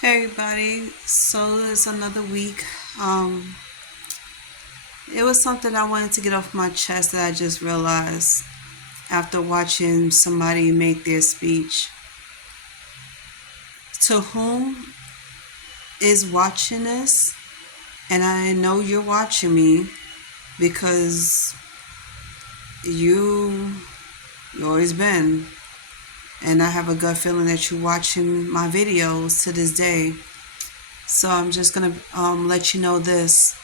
Hey everybody, so it's another week. Um, it was something I wanted to get off my chest that I just realized after watching somebody make their speech. To whom is watching this, and I know you're watching me because you you always been, and I have a gut feeling that you're watching my videos to this day. So I'm just gonna let you know this.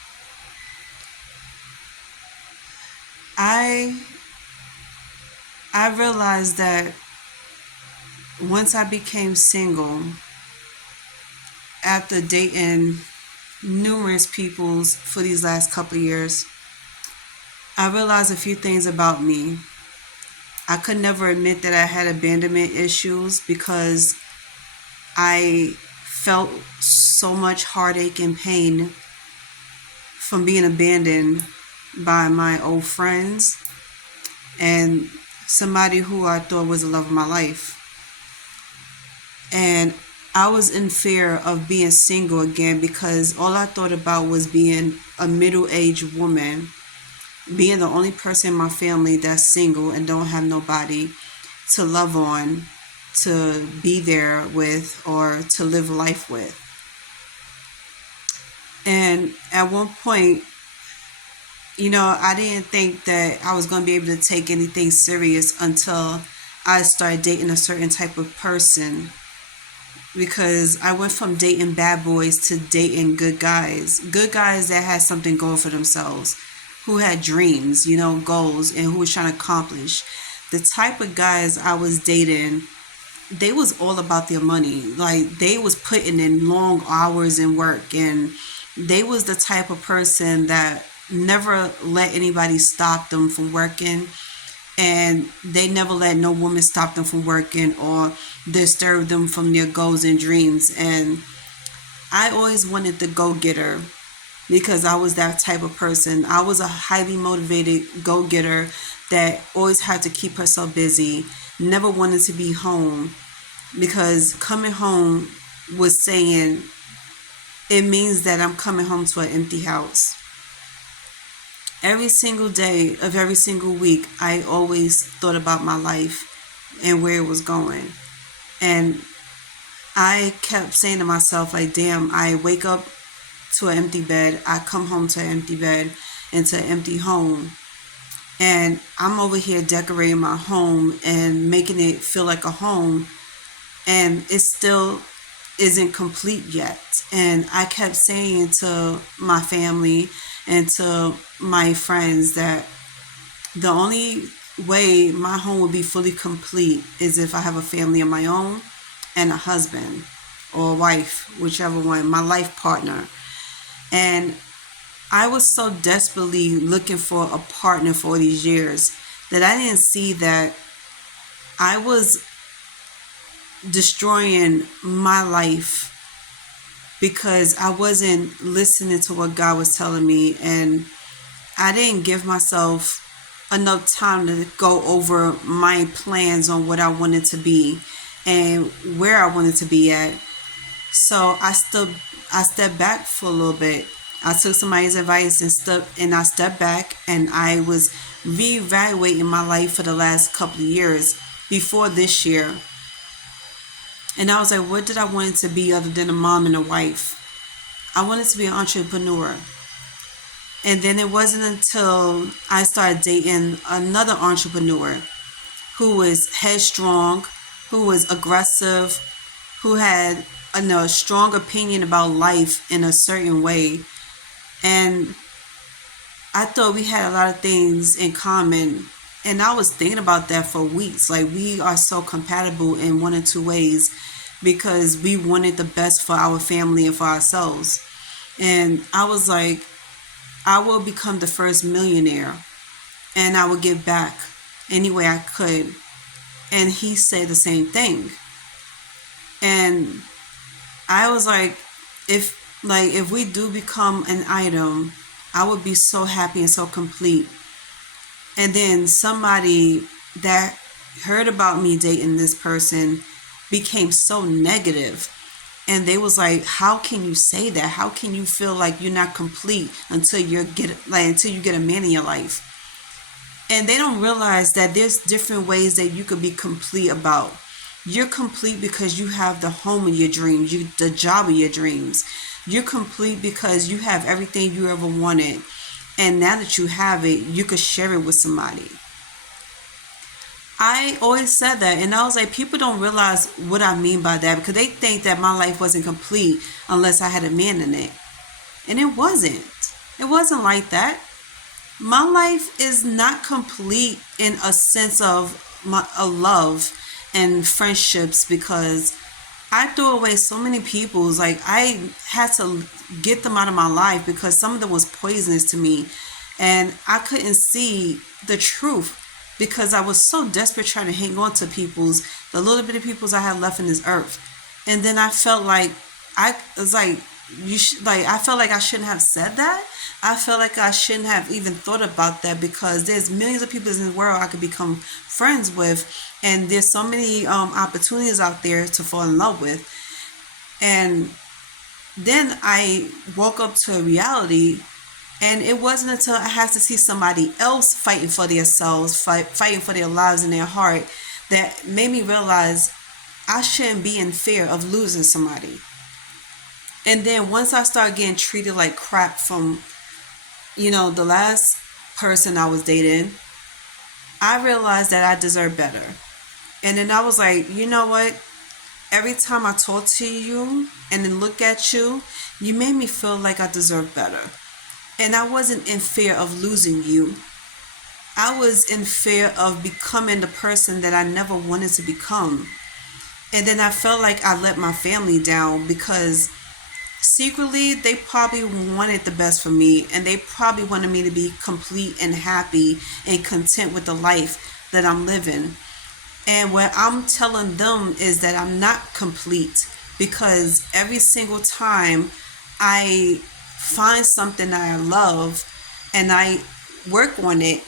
I I realized that once I became single, after dating numerous peoples for these last couple of years, I realized a few things about me. I could never admit that I had abandonment issues because I felt so much heartache and pain from being abandoned by my old friends and somebody who I thought was the love of my life. And I was in fear of being single again because all I thought about was being a middle aged woman, being the only person in my family that's single and don't have nobody to love on, to be there with, or to live life with. And at one point, I didn't think that I was going to be able to take anything serious until I started dating a certain type of person, because I went from dating bad boys to dating good guys that had something going for themselves, who had dreams, goals, and who was trying to accomplish. The type of guys I was dating, they was all about their money. Like, they was putting in long hours and work, and they was the type of person that never let anybody stop them from working, and they never let no woman stop them from working or disturb them from their goals and dreams. And I always wanted the go-getter because I was that type of person. I was a highly motivated go-getter that always had to keep herself busy, never wanted to be home, because coming home was saying, it means that I'm coming home to an empty house. Every single day of every single week, I always thought about my life and where it was going. And I kept saying to myself, like, damn, I wake up to an empty bed, I come home to an empty bed and to an empty home. And I'm over here decorating my home and making it feel like a home. And it still isn't complete yet. And I kept saying to my family and to my friends that the only way my home would be fully complete is if I have a family of my own and a husband or a wife, whichever one, my life partner. And I was so desperately looking for a partner for all these years that I didn't see that I was destroying my life because I wasn't listening to what God was telling me, and I didn't give myself enough time to go over my plans on what I wanted to be and where I wanted to be at. So I stepped back for a little bit. I took somebody's advice and I stepped back, and I was reevaluating my life for the last couple of years before this year. And I was like, what did I want to be other than a mom and a wife? I wanted to be an entrepreneur. And then it wasn't until I started dating another entrepreneur who was headstrong, who was aggressive, who had a strong opinion about life in a certain way. And I thought we had a lot of things in common. And I was thinking about that for weeks. Like, we are so compatible in one or two ways because we wanted the best for our family and for ourselves. And I was like, I will become the first millionaire and I will give back any way I could. And he said the same thing. And I was like, if we do become an item, I would be so happy and so complete. And then somebody that heard about me dating this person became so negative. And they was like, how can you say that? How can you feel like you're not complete until until you get a man in your life? And they don't realize that there's different ways that you could be complete about. You're complete because you have the home of your dreams, the job of your dreams. You're complete because you have everything you ever wanted. And now that you have it, you could share it with somebody. I always said that, and I was like, people don't realize what I mean by that because they think that my life wasn't complete unless I had a man in it. And it wasn't. It wasn't like that. My life is not complete in a sense of a love and friendships because I threw away so many people's. Like, I had to get them out of my life because some of them was poisonous to me, and I couldn't see the truth because I was so desperate trying to hang on to the little bit of peoples I had left in this earth. And then I felt like I was like, I felt like I shouldn't have said that. I felt like I shouldn't have even thought about that because there's millions of people in the world I could become friends with, and there's so many opportunities out there to fall in love with. And then I woke up to a reality, and it wasn't until I had to see somebody else fighting for themselves, fighting for their lives and their heart, that made me realize I shouldn't be in fear of losing somebody. And then once I started getting treated like crap from, the last person I was dating, I realized that I deserve better. And then I was like, you know what? Every time I talk to you and then look at you, you made me feel like I deserve better. And I wasn't in fear of losing you. I was in fear of becoming the person that I never wanted to become. And then I felt like I let my family down because secretly they probably wanted the best for me, and they probably wanted me to be complete and happy and content with the life that I'm living. And what I'm telling them is that I'm not complete because every single time I find something that I love and I work on it,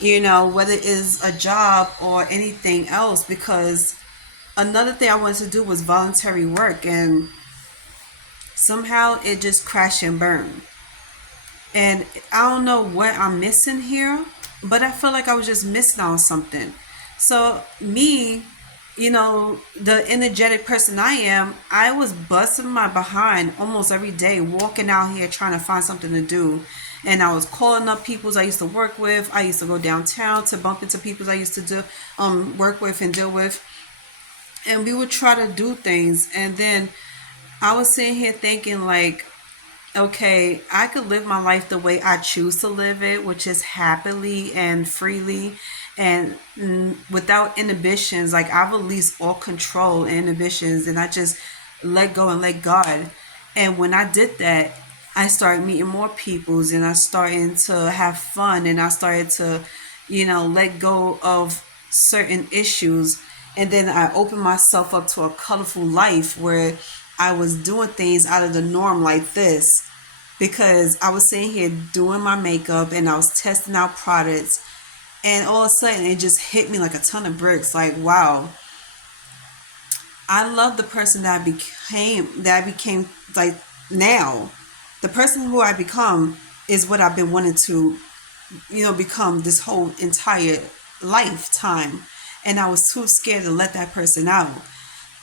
whether it is a job or anything else, because another thing I wanted to do was voluntary work, and somehow it just crashed and burned. And I don't know what I'm missing here, but I feel like I was just missing on something. So me, the energetic person I am, I was busting my behind almost every day, walking out here trying to find something to do. And I was calling up peoples I used to work with. I used to go downtown to bump into peoples I used to do work with and deal with. And we would try to do things. And then I was sitting here thinking like, okay, I could live my life the way I choose to live it, which is happily and freely and without inhibitions. Like, I release all control and inhibitions, and I just let go and let God. And when I did that, I started meeting more peoples, and I started to have fun, and I started to, let go of certain issues. And then I opened myself up to a colorful life where I was doing things out of the norm like this, because I was sitting here doing my makeup and I was testing out products, and all of a sudden it just hit me like a ton of bricks. Like, wow, I love the person that I became like now. The person who I become is what I've been wanting to, become this whole entire lifetime. And I was too scared to let that person out.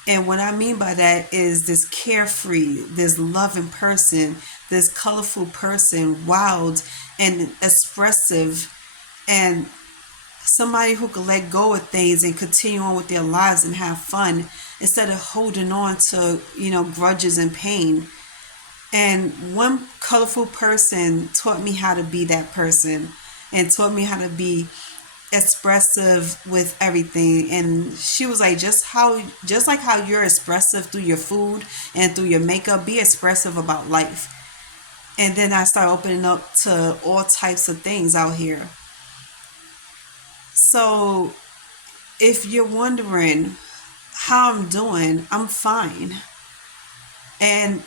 And what I mean by that is this carefree, this loving person, this colorful person, wild and expressive, and somebody who could let go of things and continue on with their lives and have fun instead of holding on to, grudges and pain. And one colorful person taught me how to be that person and taught me how to be expressive with everything. And she was like, just like how you're expressive through your food and through your makeup, be expressive about life. And then I started opening up to all types of things out here. So if you're wondering how I'm doing, I'm fine. And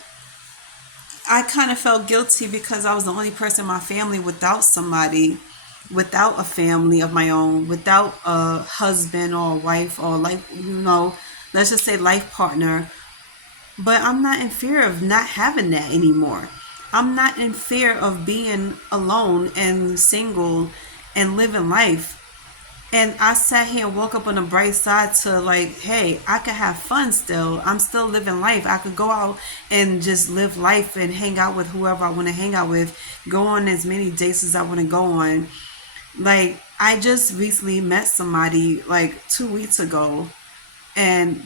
I kind of felt guilty because I was the only person in my family without somebody, without a family of my own, without a husband or a wife or, like, let's just say life partner, But I'm not in fear of not having that anymore. I'm not in fear of being alone and single and living life. And I sat here and woke up on the bright side to like, hey, I could have fun still. I'm still living life. I could go out and just live life and hang out with whoever I want to hang out with, go on as many dates as I want to go on. Like, I just recently met somebody like 2 weeks ago, and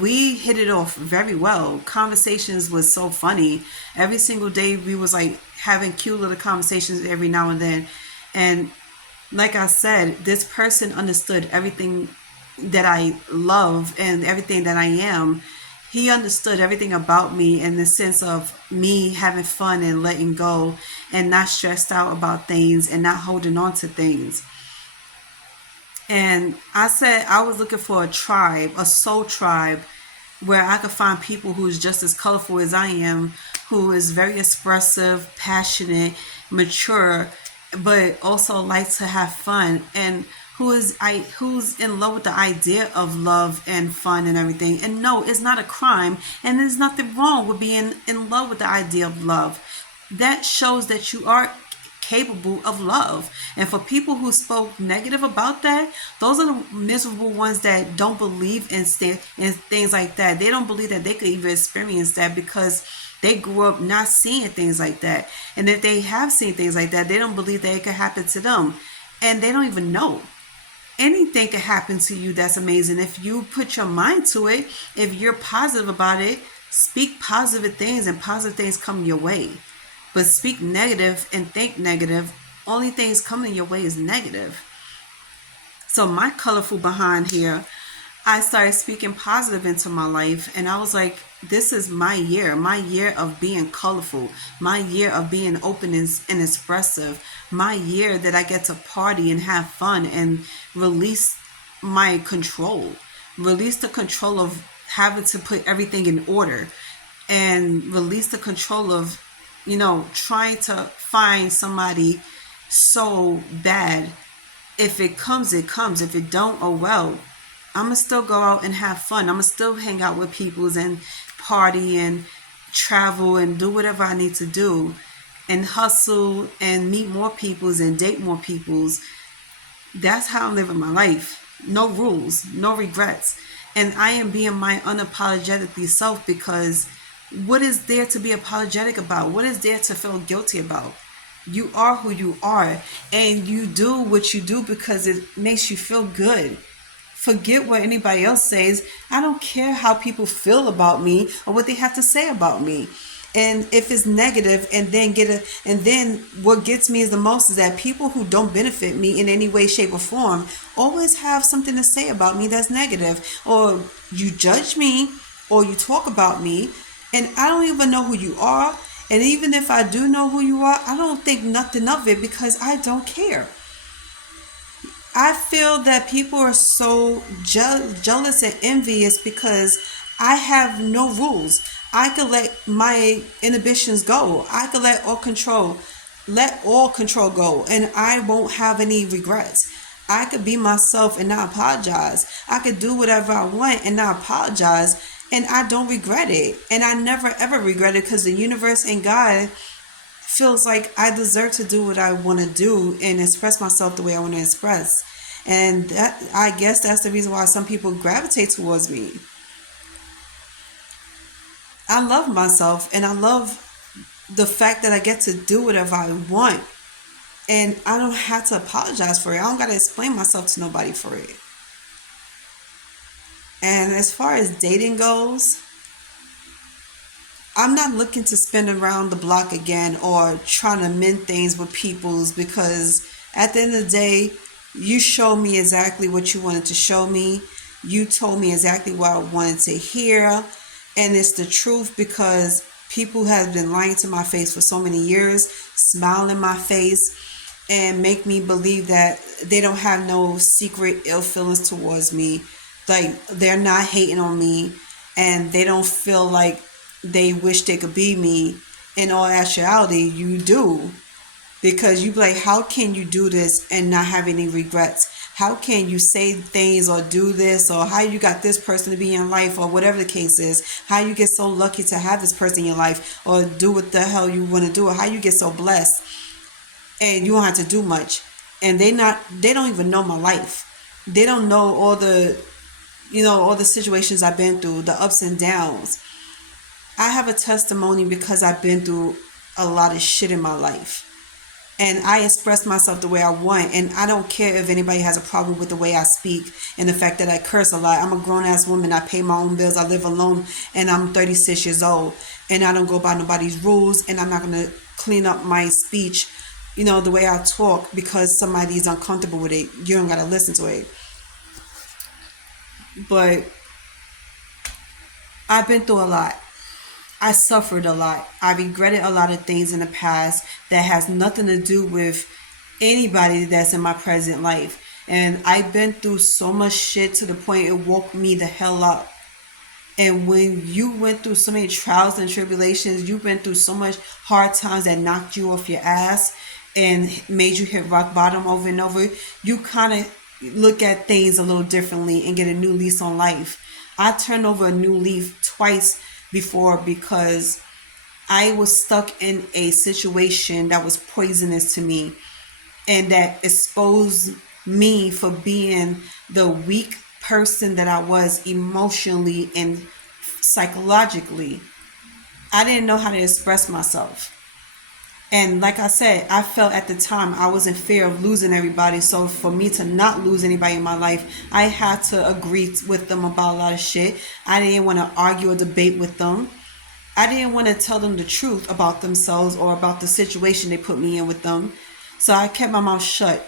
we hit it off very well. Conversations was so funny. Every single day we was like having cute little conversations every now and then. And like I said, this person understood everything that I love and everything that I am. He understood everything about me in the sense of me having fun and letting go and not stressed out about things and not holding on to things. And I said I was looking for a tribe, a soul tribe, where I could find people who's just as colorful as I am, who is very expressive, passionate, mature, but also likes to have fun, and who's in love with the idea of love and fun and everything. And no, it's not a crime, and there's nothing wrong with being in love with the idea of love. That shows that you are capable of love. And for people who spoke negative about that, those are the miserable ones that don't believe in things like that. They don't believe that they could even experience that because they grew up not seeing things like that. And if they have seen things like that, they don't believe that it could happen to them. And they don't even know. Anything could happen to you that's amazing if you put your mind to it. If you're positive about it, speak positive things and positive things come your way. But speak negative and think negative, only things coming your way is negative. So my colorful behind here, I started speaking positive into my life, and I was like, this is my year of being colorful, my year of being open and expressive, my year that I get to party and have fun and release my control, release the control of having to put everything in order, and release the control of, trying to find somebody so bad. If it comes, it comes. If it don't, oh well. I'm gonna still go out and have fun. I'm gonna still hang out with peoples and party and travel and do whatever I need to do and hustle and meet more peoples and date more peoples. That's how I'm living my life. No rules, no regrets. And I am being my unapologetically self, because what is there to be apologetic about? What is there to feel guilty about? You are who you are, and you do what you do because it makes you feel good. Forget what anybody else says. I don't care how people feel about me or what they have to say about me. And if it's negative, and then what gets me is the most is that people who don't benefit me in any way, shape, or form always have something to say about me that's negative. Or you judge me, or you talk about me, and I don't even know who you are. And even if I do know who you are, I don't think nothing of it because I don't care. I feel that people are so jealous and envious because I have no rules. I could let my inhibitions go. I could let all control go, and I won't have any regrets. I could be myself and not apologize. I could do whatever I want and not apologize, and I don't regret it. And I never ever regret it because the universe and God feels like I deserve to do what I want to do and express myself the way I want to express. And that, I guess that's the reason why some people gravitate towards me. I love myself, and I love the fact that I get to do whatever I want, and I don't have to apologize for it. I don't got to explain myself to nobody for it. And as far as dating goes, I'm not looking to spin around the block again or trying to mend things with people's, because at the end of the day, you showed me exactly what you wanted to show me. You told me exactly what I wanted to hear. And it's the truth, because people have been lying to my face for so many years, smiling in my face, and make me believe that they don't have no secret ill feelings towards me. Like, they're not hating on me, and they don't feel like they wish they could be me. In all actuality, you do. Because you be like, how can you do this and not have any regrets? How can you say things or do this, or how you got this person to be in life, or whatever the case is, how you get so lucky to have this person in your life, or do what the hell you want to do, or how you get so blessed and you don't have to do much. And they don't even know my life. They don't know all the, all the situations I've been through, the ups and downs. I have a testimony because I've been through a lot of shit in my life. And I express myself the way I want. And I don't care if anybody has a problem with the way I speak and the fact that I curse a lot. I'm a grown ass woman. I pay my own bills. I live alone. And I'm 36 years old. And I don't go by nobody's rules. And I'm not going to clean up my speech, the way I talk because somebody is uncomfortable with it. You don't got to listen to it. But I've been through a lot. I suffered a lot. I regretted a lot of things in the past that has nothing to do with anybody that's in my present life. And I've been through so much shit to the point it woke me the hell up. And when you went through so many trials and tribulations, you've been through so much hard times that knocked you off your ass and made you hit rock bottom over and over, you kind of look at things a little differently and get a new lease on life. I turned over a new leaf twice before because I was stuck in a situation that was poisonous to me and that exposed me for being the weak person that I was emotionally and psychologically. I didn't know how to express myself. And like I said, I felt at the time I was in fear of losing everybody. So for me to not lose anybody in my life, I had to agree with them about a lot of shit. I didn't want to argue or debate with them. I didn't want to tell them the truth about themselves or about the situation they put me in with them. So I kept my mouth shut.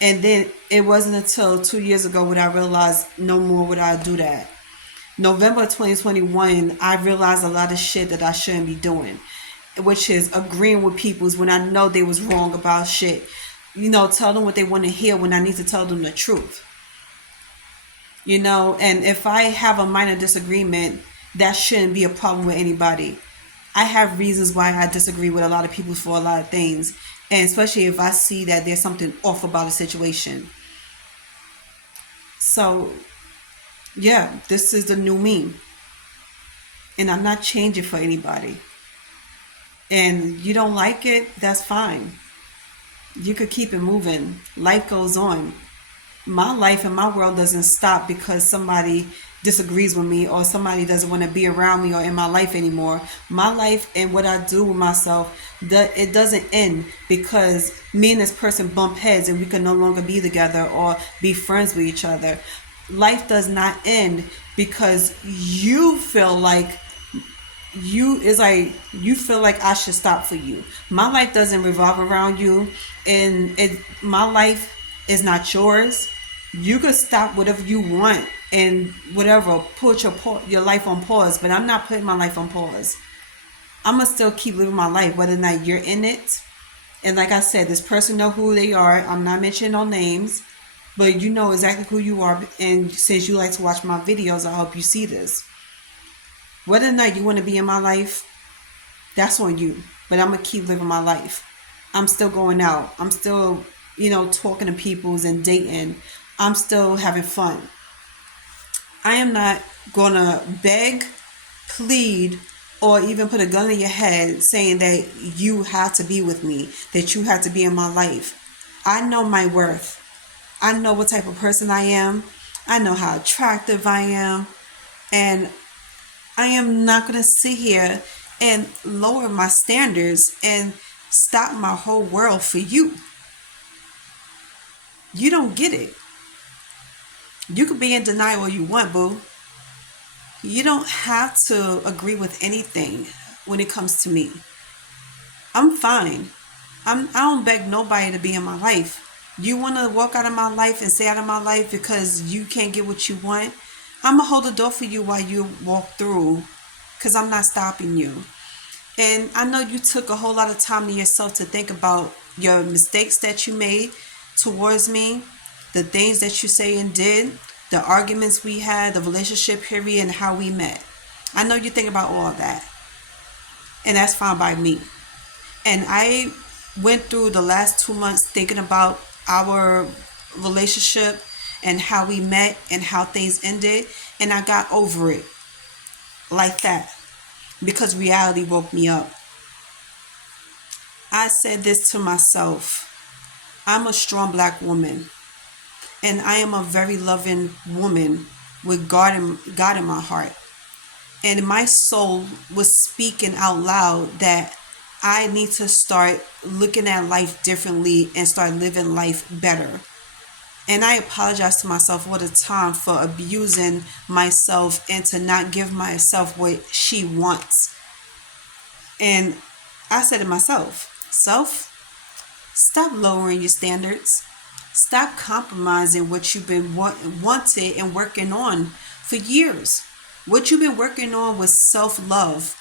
And then it wasn't until 2 years ago when I realized no more would I do that. November 2021, I realized a lot of shit that I shouldn't be doing, which is agreeing with peoples when I know they was wrong about shit. Tell them what they want to hear when I need to tell them the truth. And if I have a minor disagreement, that shouldn't be a problem with anybody. I have reasons why I disagree with a lot of people for a lot of things. And especially if I see that there's something off about a situation. So, yeah, this is the new me. And I'm not changing for anybody. And you don't like it, that's fine. You could keep it moving. Life goes on. My life and my world doesn't stop because somebody disagrees with me or somebody doesn't want to be around me or in my life anymore. My life and what I do with myself, it doesn't end because me and this person bump heads and we can no longer be together or be friends with each other. Life does not end because you feel like you feel like I should stop for you. My life doesn't revolve around you, and my life is not yours. You could stop whatever you want and whatever, put your life on pause, but I'm not putting my life on pause. I'm gonna still keep living my life whether or not you're in it. And like I said, this person know who they are. I'm not mentioning no names, but you know exactly who you are. And since you like to watch my videos, I hope you see this. Whether or not you want to be in my life, that's on you. But I'm going to keep living my life. I'm still going out. I'm still, talking to peoples and dating. I'm still having fun. I am not going to beg, plead, or even put a gun in your head saying that you have to be with me, that you have to be in my life. I know my worth. I know what type of person I am. I know how attractive I am. And I am not going to sit here and lower my standards and stop my whole world for you. You don't get it. You could be in denial all you want, boo. You don't have to agree with anything when it comes to me. I'm fine. I don't beg nobody to be in my life. You want to walk out of my life and stay out of my life because you can't get what you want? I'm going to hold the door for you while you walk through because I'm not stopping you. And I know you took a whole lot of time to yourself to think about your mistakes that you made towards me, the things that you say and did, the arguments we had, the relationship period, and how we met. I know you think about all of that. And that's fine by me. And I went through the last 2 months thinking about our relationship and how we met and how things ended, and I got over it like that because reality woke me up. I said this to myself: I'm a strong black woman, and I am a very loving woman with God in my heart. And my soul was speaking out loud that I need to start looking at life differently and start living life better. And I apologize to myself all the time for abusing myself and to not give myself what she wants. And I said to myself, self, stop lowering your standards. Stop compromising what you've been wanted and working on for years. What you've been working on was self-love,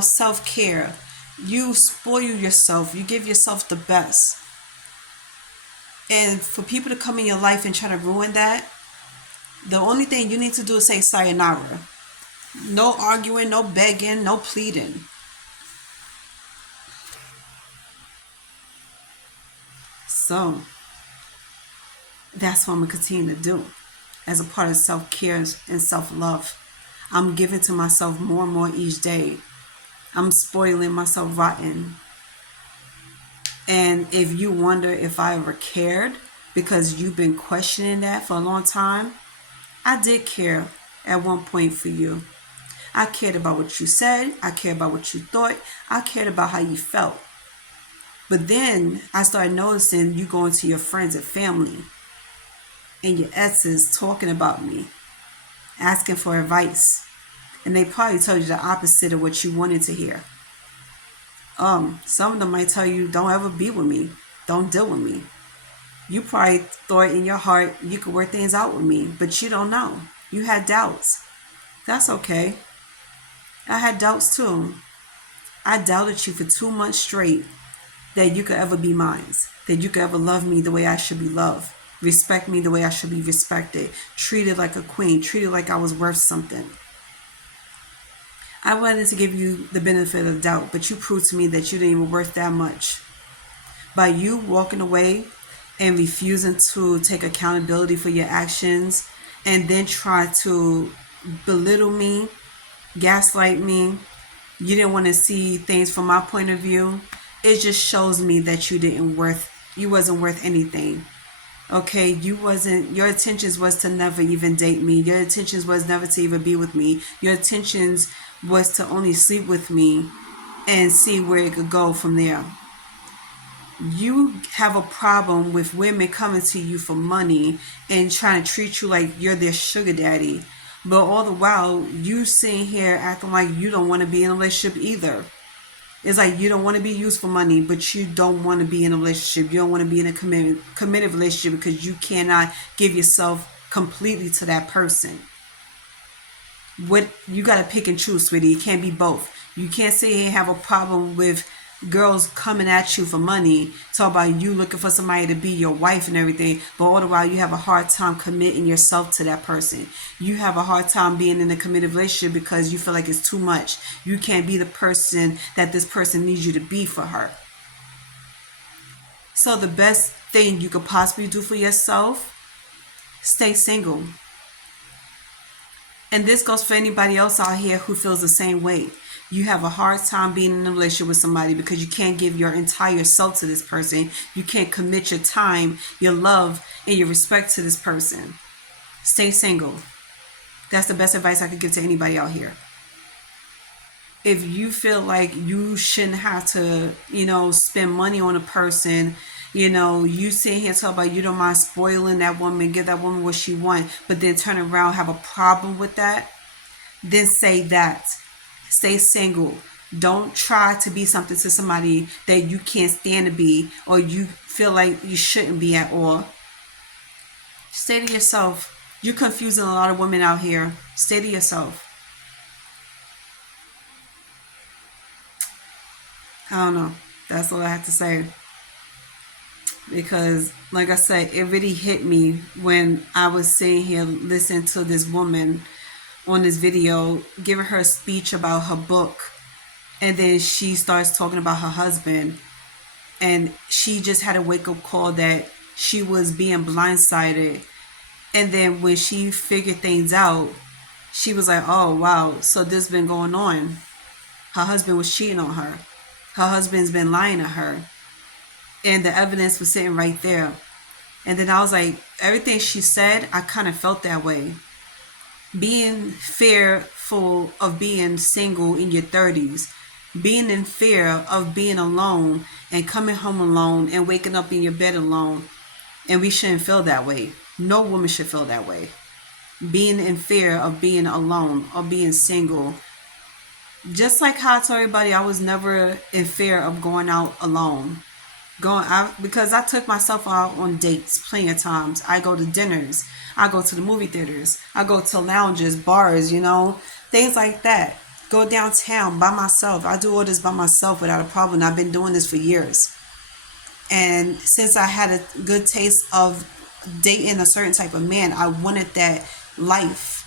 self-care. You spoil yourself. You give yourself the best. And for people to come in your life and try to ruin that, the only thing you need to do is say sayonara. No arguing, no begging, no pleading. So that's what I'm going to continue to do as a part of self-care and self-love. I'm giving to myself more and more each day. I'm spoiling myself rotten. And if you wonder if I ever cared because you've been questioning that for a long time, I did care at one point for you. I cared about what you said. I cared about what you thought. I cared about how you felt. But then I started noticing you going to your friends and family and your exes talking about me, asking for advice. And they probably told you the opposite of what you wanted to hear. Some of them might tell you, don't ever be with me. Don't deal with me. You probably thought in your heart you could work things out with me, but you don't know. You had doubts. That's okay. I had doubts too. I doubted you for 2 months straight that you could ever be mine, that you could ever love me the way I should be loved, respect me the way I should be respected, treated like a queen, treated like I was worth something. I wanted to give you the benefit of the doubt, but you proved to me that you didn't even worth that much. By you walking away and refusing to take accountability for your actions and then try to belittle me, gaslight me, you didn't want to see things from my point of view, it just shows me that you wasn't worth anything. Okay, your intentions was to never even date me. Your intentions was never to even be with me. Your intentions was to only sleep with me and see where it could go from there. You have a problem with women coming to you for money and trying to treat you like you're their sugar daddy. But all the while, you sitting here acting like you don't want to be in a relationship either. It's like you don't want to be used for money, but you don't want to be in a relationship. You don't want to be in a committed relationship because you cannot give yourself completely to that person. What you got to pick and choose, sweetie. It can't be both. You can't sit here and have a problem with girls coming at you for money, talk about you looking for somebody to be your wife and everything, but all the while you have a hard time committing yourself to that person. You have a hard time being in a committed relationship because you feel like it's too much. You can't be the person that this person needs you to be for her. So the best thing you could possibly do for yourself, stay single. And this goes for anybody else out here who feels the same way. You have a hard time being in a relationship with somebody because you can't give your entire self to this person. You can't commit your time, your love, and your respect to this person. Stay single. That's the best advice I could give to anybody out here. If you feel like you shouldn't have to, spend money on a person, you sit here and talk about you don't mind spoiling that woman, give that woman what she wants, but then turn around, have a problem with that, then say that. Stay single. Don't try to be something to somebody that you can't stand to be or you feel like you shouldn't be at all. Stay to yourself. You're confusing a lot of women out here. Stay to yourself. I don't know. That's all I have to say. Because, like I said, it really hit me when I was sitting here listening to this woman on this video giving her a speech about her book, and then she starts talking about her husband, and she just had a wake-up call that she was being blindsided. And then when she figured things out, she was like, oh, wow, so this been going on. Her husband was cheating on her. Her husband's been lying to her. And the evidence was sitting right there. And then I was like, everything she said, I kind of felt that way. Being fearful of being single in your 30s, being in fear of being alone and coming home alone and waking up in your bed alone. And we shouldn't feel that way. No woman should feel that way. Being in fear of being alone or being single. Just like how I told everybody, I was never in fear of going out alone. Going out because I took myself out on dates plenty of times. I go to dinners. I go to the movie theaters. I go to lounges, bars, things like that. Go downtown by myself. I do all this by myself without a problem. I've been doing this for years. And since I had a good taste of dating a certain type of man, I wanted that life.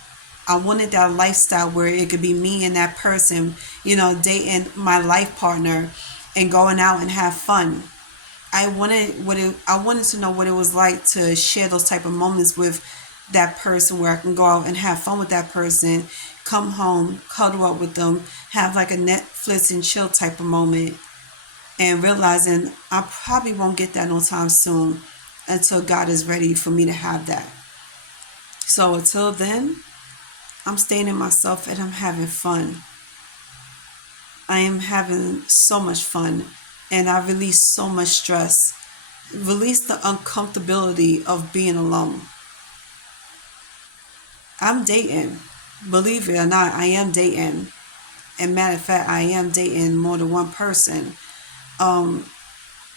I wanted that lifestyle where it could be me and that person, dating my life partner and going out and have fun. I wanted to know what it was like to share those type of moments with that person where I can go out and have fun with that person, come home, cuddle up with them, have like a Netflix and chill type of moment, and realizing I probably won't get that no time soon until God is ready for me to have that. So until then, I'm staying in myself and I'm having fun. I am having so much fun and I release so much stress. Release the uncomfortability of being alone. I'm dating. Believe it or not, I am dating. And matter of fact, I am dating more than one person. And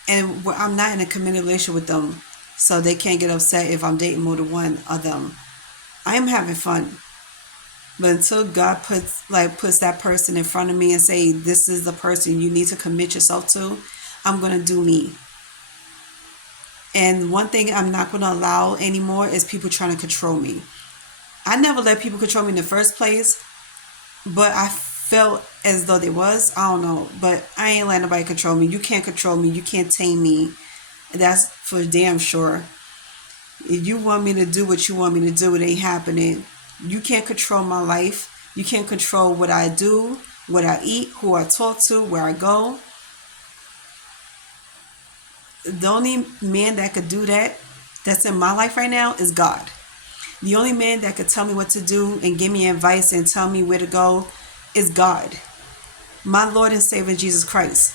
I'm not in a committed relationship with them, so they can't get upset if I'm dating more than one of them. I am having fun. But until God puts that person in front of me and say, this is the person you need to commit yourself to, I'm going to do me. And one thing I'm not going to allow anymore is people trying to control me. I never let people control me in the first place, but I felt as though there was. I don't know, but I ain't letting nobody control me. You can't control me. You can't tame me. That's for damn sure. If you want me to do what you want me to do, it ain't happening. You can't control my life. You can't control what I do, what I eat, who I talk to, where I go. The only man that could do that, that's in my life right now, is God. The only man that could tell me what to do and give me advice and tell me where to go is God. My Lord and Savior, Jesus Christ.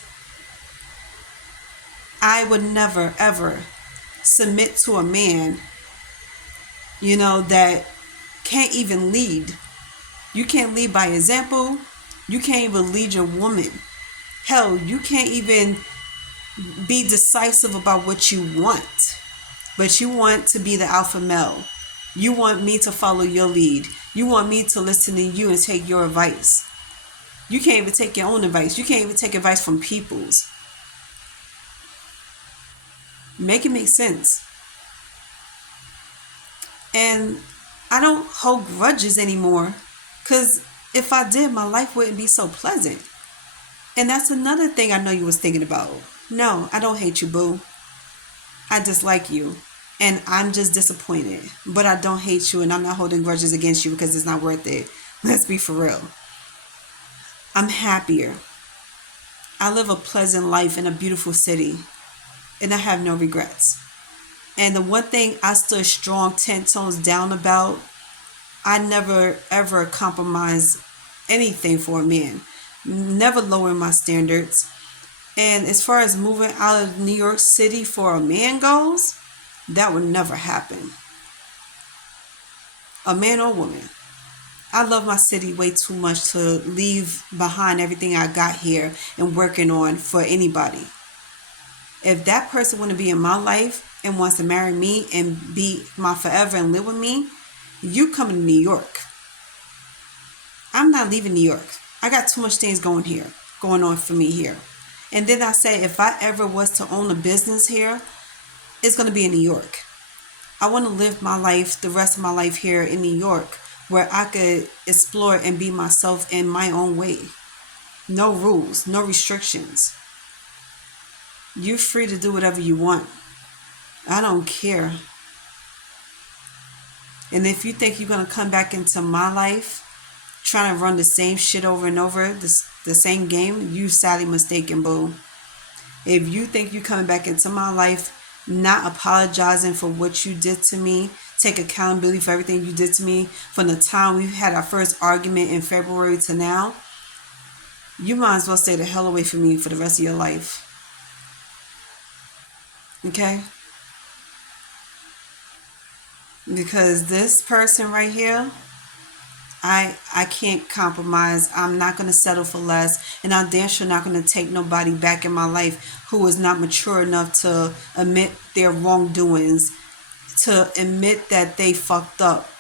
I would never, ever submit to a man, that can't even lead. You can't lead by example. You can't even lead your woman. Hell, you can't even be decisive about what you want. But you want to be the alpha male. You want me to follow your lead. You want me to listen to you and take your advice. You can't even take your own advice. You can't even take advice from people's. Make it make sense. And I don't hold grudges anymore, because if I did, my life wouldn't be so pleasant. And that's another thing I know you was thinking about. No, I don't hate you, boo. I dislike you. And I'm just disappointed. But I don't hate you, and I'm not holding grudges against you because it's not worth it. Let's be for real. I'm happier. I live a pleasant life in a beautiful city. And I have no regrets. And the one thing I stood strong 10 tones down about, I never ever compromise anything for a man. Never lower my standards. And as far as moving out of New York City for a man goes, that would never happen. A man or woman. I love my city way too much to leave behind everything I got here and working on for anybody. If that person want to be in my life and wants to marry me and be my forever and live with me, you come to New York. I'm not leaving New York. I got too much things going on for me here. And then I say, if I ever was to own a business here, it's going to be in New York. I want to live my life, the rest of my life here in New York, where I could explore and be myself in my own way. No rules, no restrictions. You're free to do whatever you want. I don't care. And if you think you're going to come back into my life trying to run the same shit over and over, the same game, you sadly mistaken, boo. If you think you're coming back into my life not apologizing for what you did to me, take accountability for everything you did to me from the time we had our first argument in February to now, you might as well stay the hell away from me for the rest of your life. Okay? Because this person right here, I can't compromise. I'm not gonna settle for less, and I'm damn sure not gonna take nobody back in my life who is not mature enough to admit their wrongdoings, to admit that they fucked up,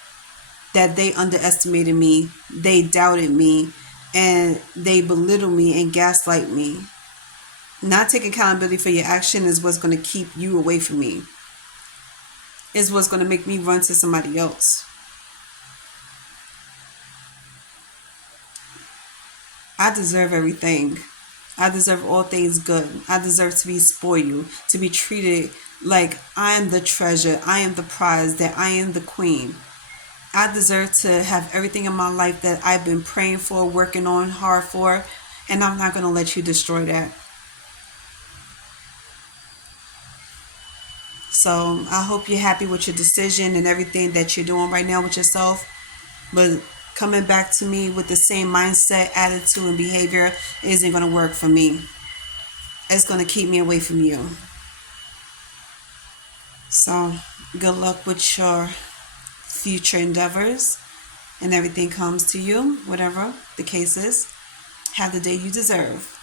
that they underestimated me, they doubted me, and they belittled me and gaslight me. Not taking accountability for your action is what's gonna keep you away from me. Is what's gonna make me run to somebody else. I deserve everything. I deserve all things good. I deserve to be spoiled, to be treated like I am the treasure, I am the prize, that I am the queen. I deserve to have everything in my life that I've been praying for, working on hard for, and I'm not going to let you destroy that. So I hope you're happy with your decision and everything that you're doing right now with yourself. But coming back to me with the same mindset, attitude, and behavior isn't going to work for me. It's going to keep me away from you. So good luck with your future endeavors and everything comes to you, whatever the case is. Have the day you deserve.